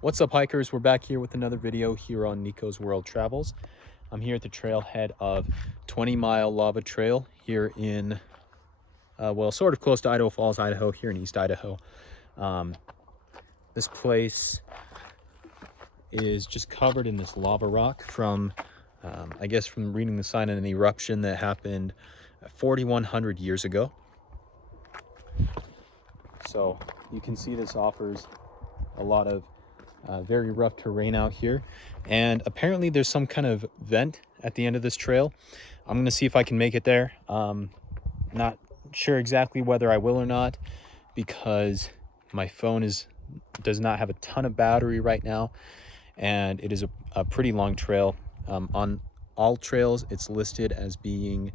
What's up, hikers? We're back here with another video here on Nico's World Travels. I'm here at the trailhead of 20 Mile Lava Trail here in, well, sort of close to Idaho Falls, Idaho, here in East Idaho. This place is just covered in this lava rock from, I guess from reading the sign, of an eruption that happened 4,100 years ago. So you can see this offers a lot of very rough terrain out here, and apparently there's some kind of vent at the end of this trail. I'm gonna see if I can make it there. Not sure exactly whether I will or not, because my phone does not have a ton of battery right now, and it is a pretty long trail. On all trails it's listed as being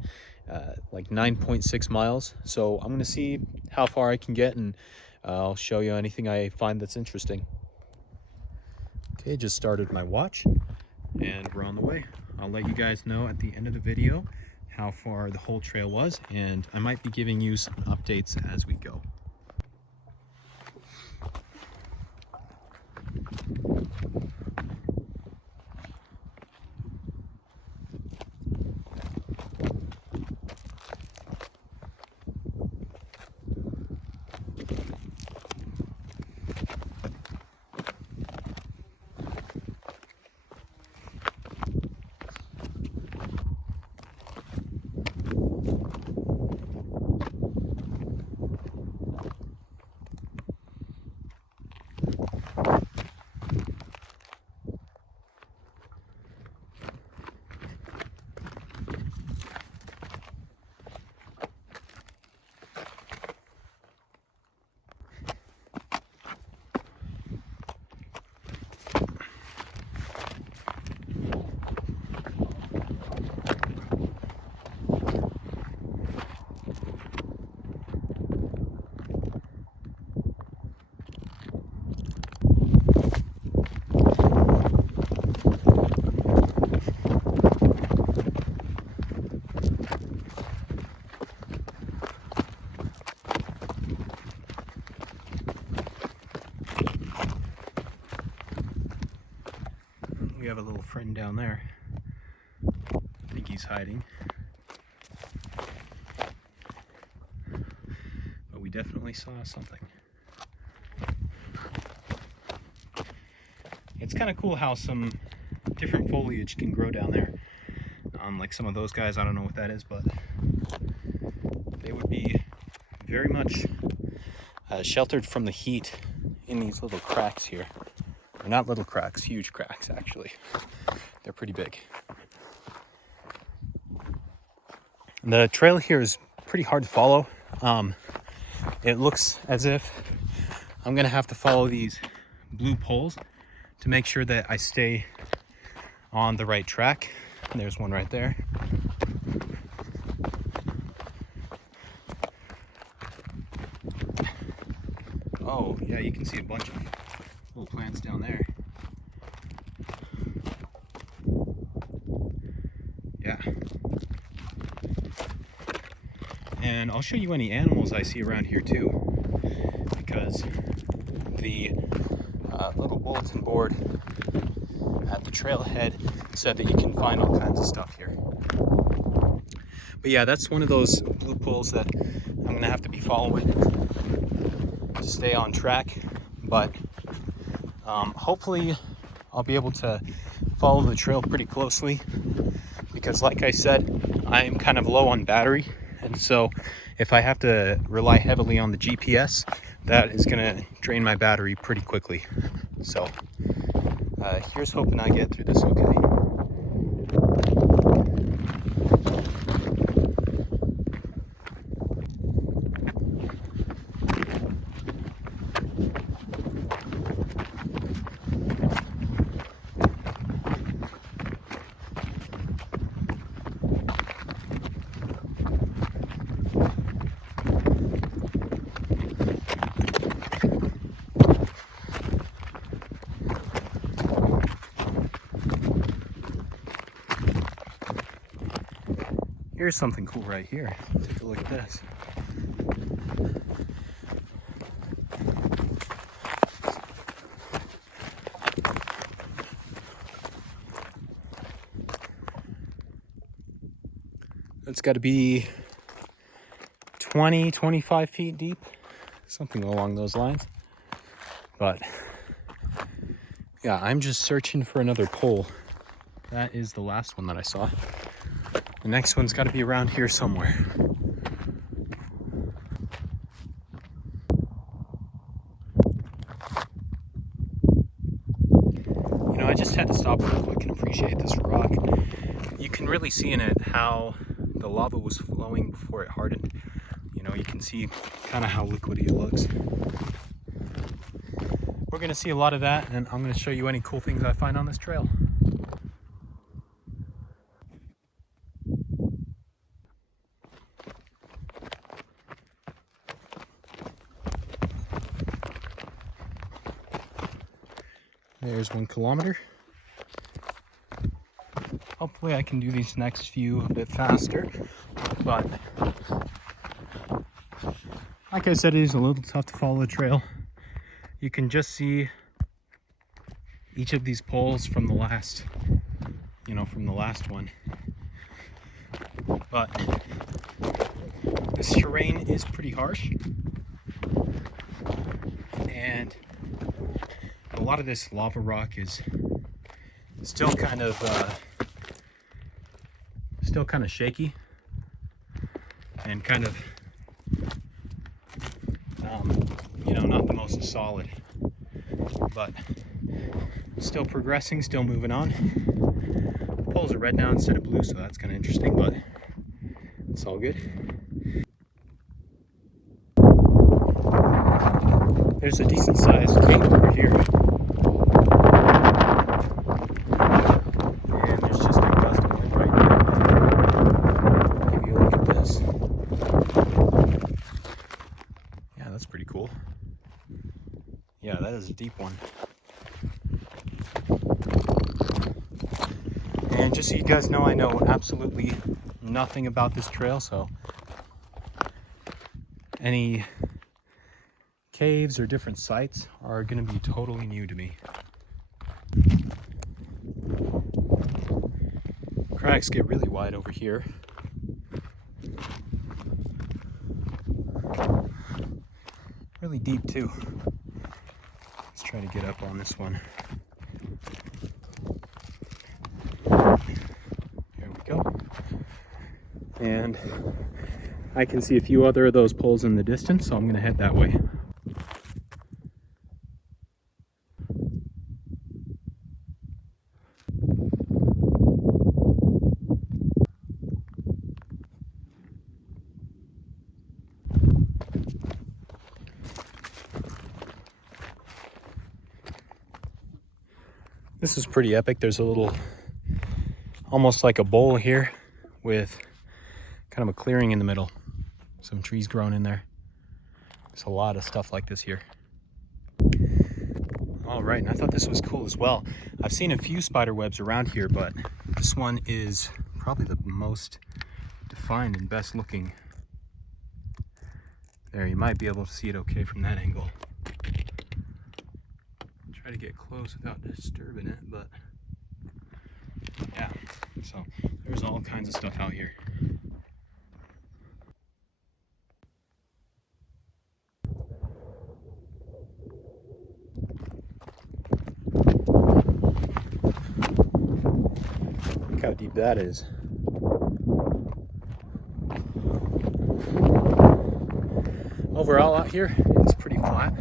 like 9.6 miles, so I'm gonna see how far I can get, and I'll show you anything I find that's interesting. Okay, just started my watch and we're on the way. I'll let you guys know at the end of the video how far the whole trail was, and I might be giving you some updates as we go. We have a little friend down there. I think he's hiding. But we definitely saw something. It's kind of cool how some different foliage can grow down there. Like some of those guys, I don't know what that is, but they would be very much sheltered from the heat in these little cracks here. Or not little cracks, huge cracks actually. They're pretty big. The trail here is pretty hard to follow. It looks as if I'm gonna have to follow these blue poles to make sure that I stay on the right track. And there's one right there. Oh yeah, you can see a bunch of little plants down there. Yeah. And I'll show you any animals I see around here too, because the little bulletin board at the trailhead said that you can find all kinds of stuff here. But yeah, that's one of those blue poles that I'm gonna have to be following to stay on track. But hopefully I'll be able to follow the trail pretty closely, because like I said, I am kind of low on battery, and so if I have to rely heavily on the GPS, that is gonna drain my battery pretty quickly. So here's hoping I get through this okay. Here's something cool right here. Take a look at this. It's got to be 20, 25 feet deep, something along those lines. But yeah, I'm just searching for another pole. That is the last one that I saw. The next one's got to be around here somewhere. You know, I just had to stop real quick and appreciate this rock. You can really see in it how the lava was flowing before it hardened. You know, you can see kind of how liquidy it looks. We're going to see a lot of that, and I'm going to show you any cool things I find on this trail. There's 1 kilometer. Hopefully I can do these next few a bit faster, but like I said, it is a little tough to follow the trail. You can just see each of these poles from the last, from the last one. But this terrain is pretty harsh, and a lot of this lava rock is still kind of shaky and kind of not the most solid, but still progressing, still moving on. The poles are red now instead of blue, so that's kind of interesting, but it's all good. There's a decent sized cave over here. And there's just a gust of wind right now. Give you a look at this. Yeah, that's pretty cool. Yeah, that is a deep one. And just so you guys know, I know absolutely nothing about this trail, so any caves or different sites are going to be totally new to me. Cracks get really wide over here. Really deep too. Let's try to get up on this one. Here we go. And I can see a few other of those poles in the distance, so I'm going to head that way. This is pretty epic. There's a little, almost like a bowl here with kind of a clearing in the middle. Some trees growing in there. There's a lot of stuff like this here. All right, and I thought this was cool as well. I've seen a few spider webs around here, but this one is probably the most defined and best looking. There, you might be able to see it okay from that angle. Try to get close without disturbing it, but yeah, so there's all kinds of stuff out here. Look how deep that is. Overall out here, it's pretty flat.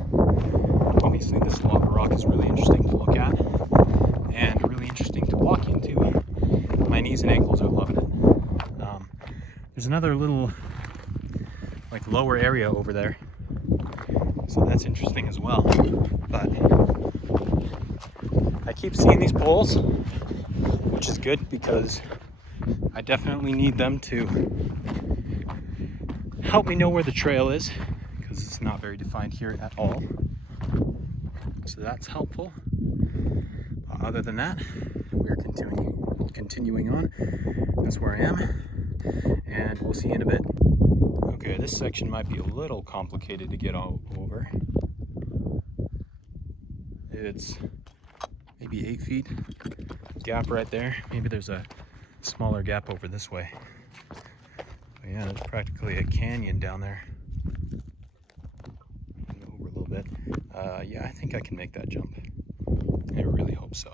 Obviously this lava rock is really interesting to look at and really interesting to walk into. My knees and ankles are loving it. There's another little like lower area over there, so that's interesting as well. But I keep seeing these poles, which is good because I definitely need them to help me know where the trail is, because it's not very defined here at all. So that's helpful. Other than that, we're continuing on. That's where I am, and we'll see you in a bit. Okay, this section might be a little complicated to get all over. It's maybe 8 feet gap right there. Maybe there's a smaller gap over this way. So yeah, it's practically a canyon down there. Over a little bit. Yeah, I think I can make that jump. I really hope so.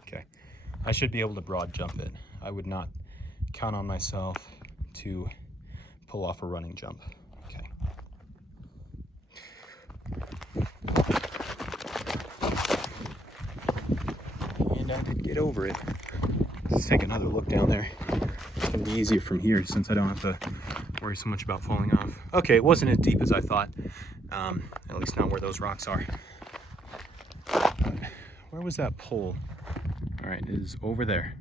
Okay, I should be able to broad jump it. I would not count on myself to pull off a running jump. Okay. And I did get over it. Let's take another look down there. It's gonna be easier from here since I don't have to worry so much about falling off. Okay, it wasn't as deep as I thought. At least not where those rocks are. But where was that pole? All right, it is over there.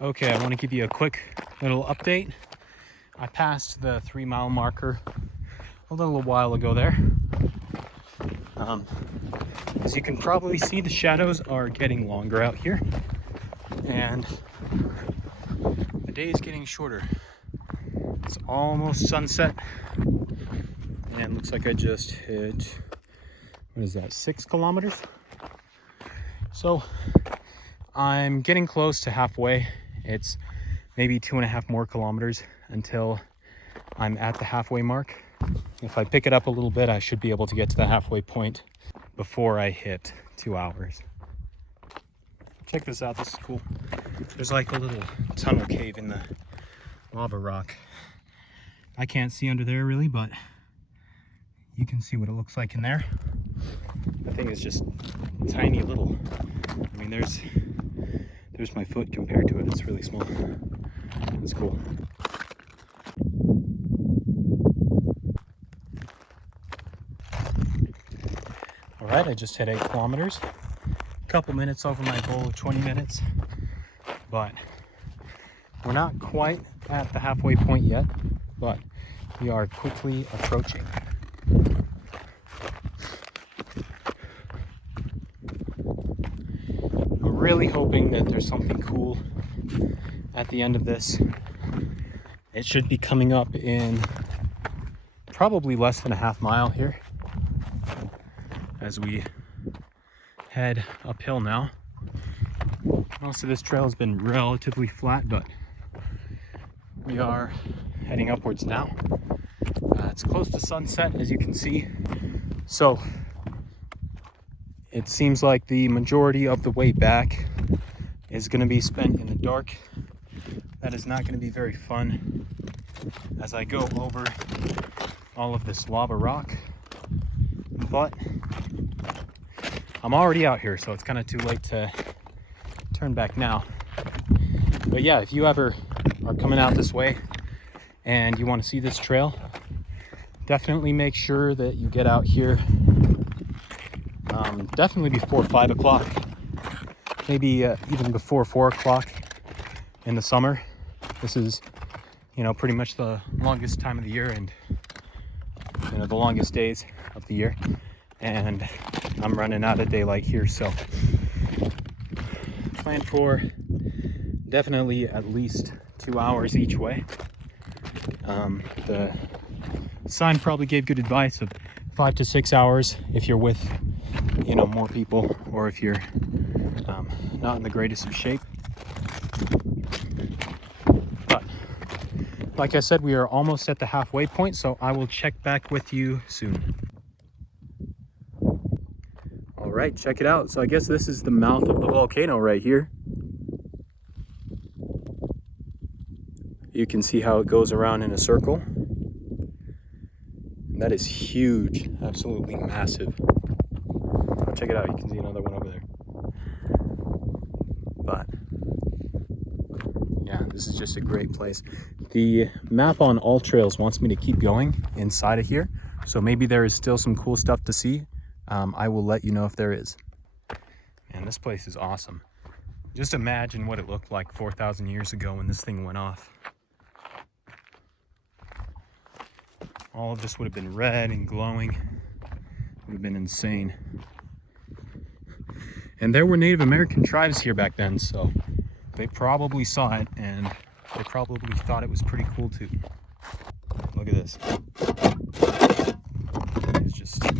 Okay, I want to give you a quick little update. I passed the 3-mile marker a little while ago there. As you can probably see, the shadows are getting longer out here, and the day is getting shorter. It's almost sunset, and it looks like I just hit, what is that, 6 kilometers? So I'm getting close to halfway. It's maybe 2.5 more kilometers until I'm at the halfway mark. If I pick it up a little bit, I should be able to get to the halfway point before I hit 2 hours. Check this out, this is cool. There's like a little tunnel cave in the lava rock. I can't see under there really, but you can see what it looks like in there. That thing is just tiny little. I mean, there's my foot compared to it. It's really small. It's cool. All right, I just hit 8 kilometers. A couple minutes over my goal of 20 minutes, but we're not quite at the halfway point yet, but we are quickly approaching. I'm really hoping that there's something cool at the end of this. It should be coming up in probably less than a half mile here as we head uphill now. Most of this trail has been relatively flat, but we are heading upwards now. It's close to sunset, as you can see. So it seems like the majority of the way back is going to be spent in the dark. That is not going to be very fun as I go over all of this lava rock, but I'm already out here, so it's kind of too late to turn back now. But yeah, if you ever are coming out this way and you want to see this trail, definitely make sure that you get out here definitely before 5 o'clock, maybe even before 4 o'clock in the summer. This is, you know, pretty much the longest time of the year, and you know, the longest days of the year, and I'm running out of daylight here, so plan for definitely at least 2 hours each way. The sign probably gave good advice of 5 to 6 hours if you're with, you know, more people, or if you're not in the greatest of shape. But like I said, we are almost at the halfway point, so I will check back with you soon. All right, check it out. So I guess this is the mouth of the volcano right here. You can see how it goes around in a circle. That is huge, absolutely massive. Oh, check it out, you can see another one over there. But yeah, this is just a great place. The map on All Trails wants me to keep going inside of here, so maybe there is still some cool stuff to see. I will let you know if there is. And this place is awesome. Just imagine what it looked like 4,000 years ago when this thing went off. All of this would have been red and glowing. It would have been insane. And there were Native American tribes here back then, so they probably saw it, and they probably thought it was pretty cool too. Look at this. It's just very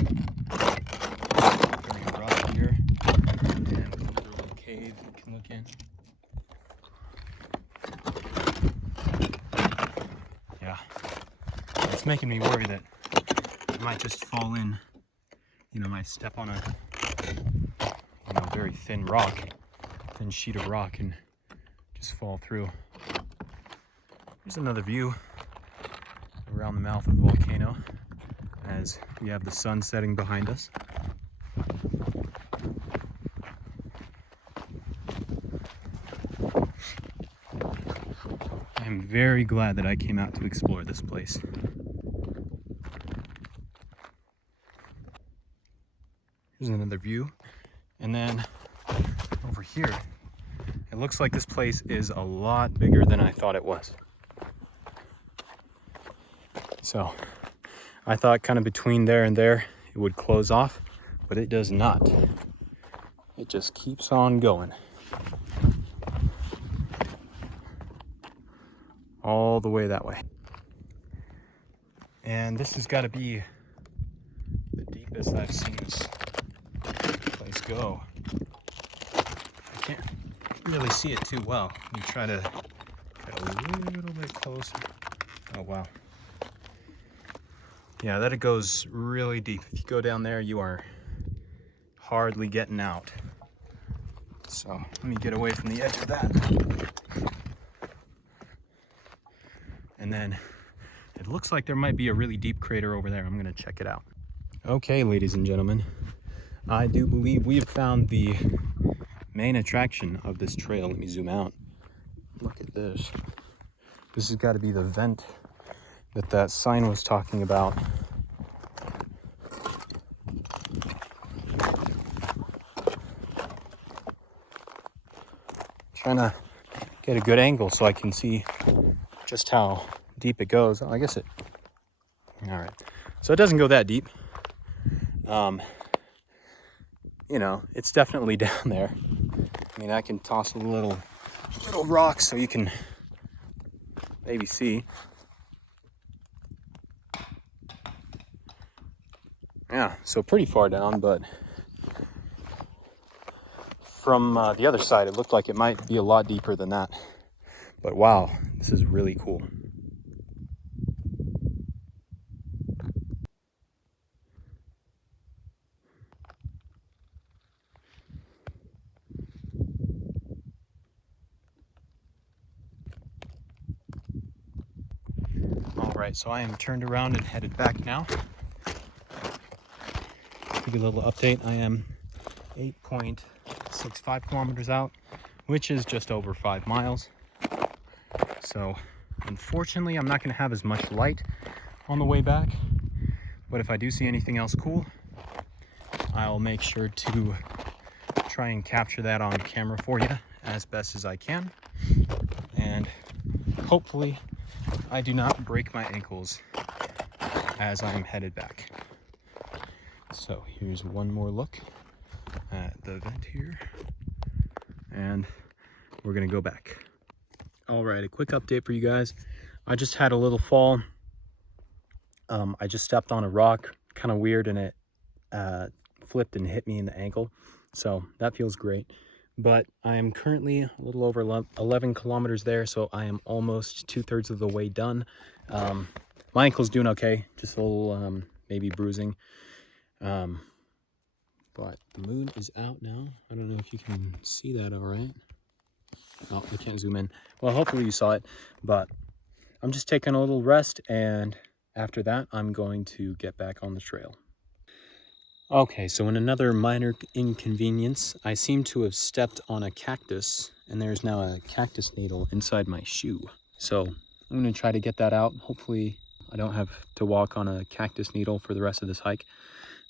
rough here, and another little cave you can look in. Yeah, it's making me worry that I might just fall in. You know, might step on a very thin sheet of rock, and just fall through. Here's another view around the mouth of the volcano as we have the sun setting behind us. I'm very glad that I came out to explore this place. Here's another view. And then over here, it looks like this place is a lot bigger than I thought it was. So I thought kind of between there and there it would close off, but it does not. It just keeps on going. All the way that way. And this has got to be the deepest I've seen this place go. I can't really see it too well. Let me try to get a little bit closer. Oh wow. Yeah, that it goes really deep. If you go down there, you are hardly getting out. So let me get away from the edge of that. And then it looks like there might be a really deep crater over there. I'm gonna check it out. Okay, ladies and gentlemen, I do believe we have found the main attraction of this trail. Let me zoom out. Look at this. This has got to be the vent that sign was talking about. Trying to get a good angle so I can see just how deep it goes. Oh, I guess it. All right. So it doesn't go that deep. You know, it's definitely down there. I mean, I can toss a little rock so you can maybe see. Yeah, so pretty far down, but from the other side, it looked like it might be a lot deeper than that. But wow, this is really cool. All right, so I am turned around and headed back now. Give you a little update. I am 8.65 kilometers out, which is just over 5 miles. So unfortunately, I'm not going to have as much light on the way back, but if I do see anything else cool, I'll make sure to try and capture that on camera for you as best as I can. And hopefully I do not break my ankles as I'm headed back. So here's one more look at the event here, and we're gonna go back. All right, a quick update for you guys. I just had a little fall. I just stepped on a rock, kind of weird, and it flipped and hit me in the ankle. So that feels great. But I am currently a little over 11 kilometers there, so I am almost 2/3 of the way done. My ankle's doing okay, just a little maybe bruising. But the moon is out now. I don't know if you can see that all right. Oh, I can't zoom in. Well, hopefully you saw it, but I'm just taking a little rest, and after that, I'm going to get back on the trail. Okay, so in another minor inconvenience, I seem to have stepped on a cactus, and there's now a cactus needle inside my shoe. So I'm going to try to get that out. Hopefully I don't have to walk on a cactus needle for the rest of this hike.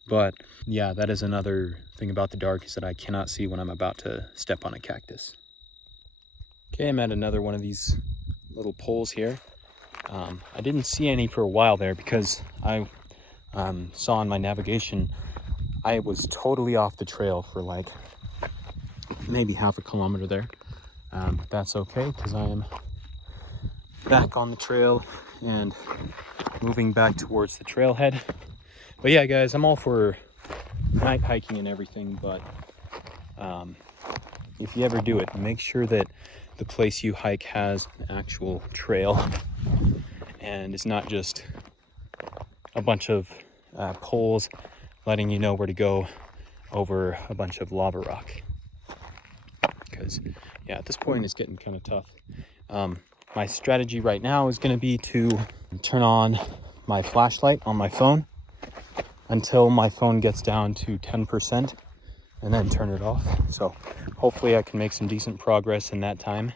But yeah, that is another thing about the dark, is that I cannot see when I'm about to step on a cactus. Okay, I'm at another one of these little poles here. I didn't see any for a while there because I saw on my navigation I was totally off the trail for like maybe half a kilometer there. But that's okay, because I am back on the trail and moving back towards the trailhead. But yeah, guys, I'm all for night hiking and everything, but if you ever do it, make sure that the place you hike has an actual trail and it's not just a bunch of poles letting you know where to go over a bunch of lava rock. Because yeah, at this point it's getting kind of tough. My strategy right now is going to be to turn on my flashlight on my phone until my phone gets down to 10% and then turn it off. So hopefully I can make some decent progress in that time,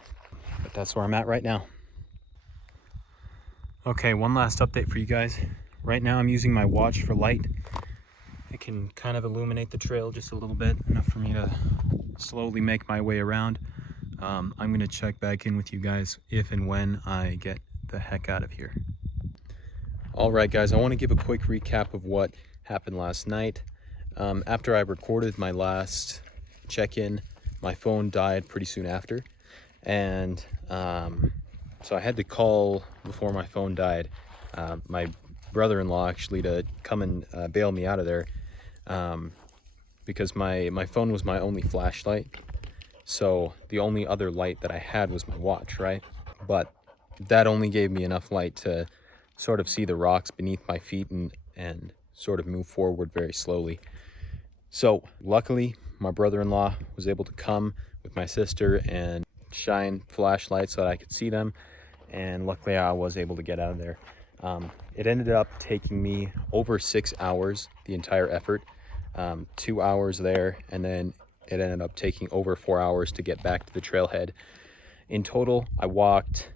but that's where I'm at right now. Okay, one last update for you guys. Right now I'm using my watch for light. It can kind of illuminate the trail just a little bit, enough for me to slowly make my way around. I'm going to check back in with you guys if and when I get the heck out of here. All right, guys, I want to give a quick recap of what happened last night. After I recorded my last check-in, my phone died pretty soon after, and so I had to call before my phone died my brother-in-law actually to come and bail me out of there, because my phone was my only flashlight. So the only other light that I had was my watch, right? But that only gave me enough light to sort of see the rocks beneath my feet and sort of move forward very slowly. So luckily, my brother-in-law was able to come with my sister and shine flashlights so that I could see them. And luckily, I was able to get out of there. It ended up taking me over 6 hours, the entire effort. 2 hours there, and then it ended up taking over 4 hours to get back to the trailhead. In total, I walked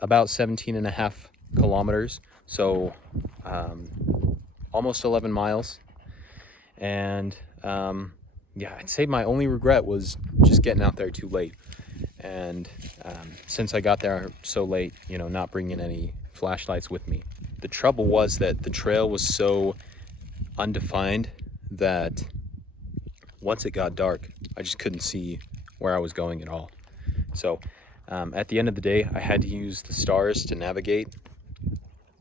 about 17.5 kilometers, so almost 11 miles. And yeah, I'd say my only regret was just getting out there too late. And since I got there so late, not bringing any flashlights with me. The trouble was that the trail was so undefined that once it got dark, I just couldn't see where I was going at all. So at the end of the day, I had to use the stars to navigate.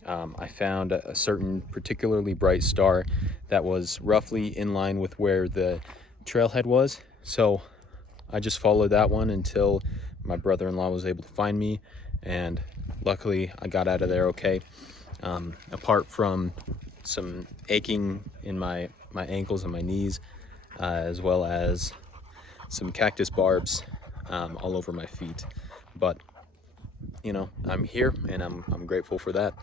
I found a certain particularly bright star that was roughly in line with where the trailhead was. So I just followed that one until my brother-in-law was able to find me, and luckily I got out of there okay. Apart from some aching in my ankles and my knees, as well as some cactus barbs all over my feet. But I'm here, and I'm grateful for that.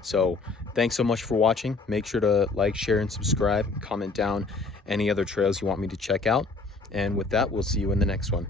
So thanks so much for watching. Make sure to like, share, and subscribe. Comment down any other trails you want me to check out. And with that, we'll see you in the next one.